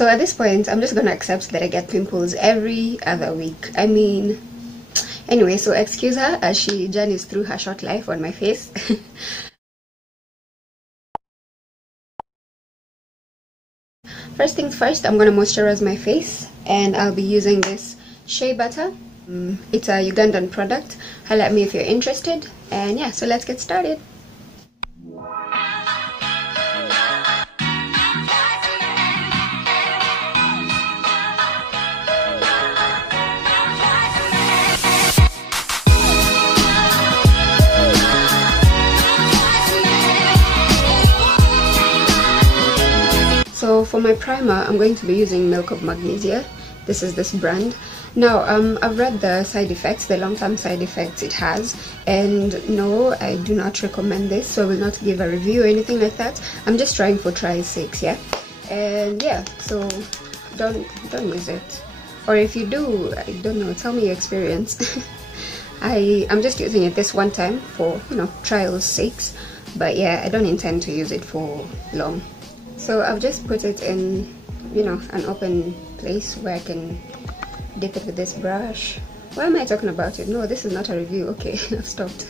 So at this point, I'm just gonna accept that I get pimples every other week. I mean, anyway, so excuse her as she journeys through her short life on my face. First things first, I'm gonna moisturize my face, and I'll be using this shea butter. It's a Ugandan product. Highlight me if you're interested. And yeah, so let's get started. So for my primer, I'm going to be using Milk of Magnesia. This is this brand. Now, I've read the side effects, the long-term side effects it has, and no, I do not recommend this, so I will not give a review or anything like that. I'm just trying for trial's sake, yeah? And yeah, so don't use it. Or if you do, I don't know, tell me your experience. I'm just using it this one time for, you know, trial's sakes, but yeah, I don't intend to use it for long. So I've just put it in, you know, an open place where I can dip it with this brush. Why am I talking about it? No, this is not a review. Okay, I've stopped.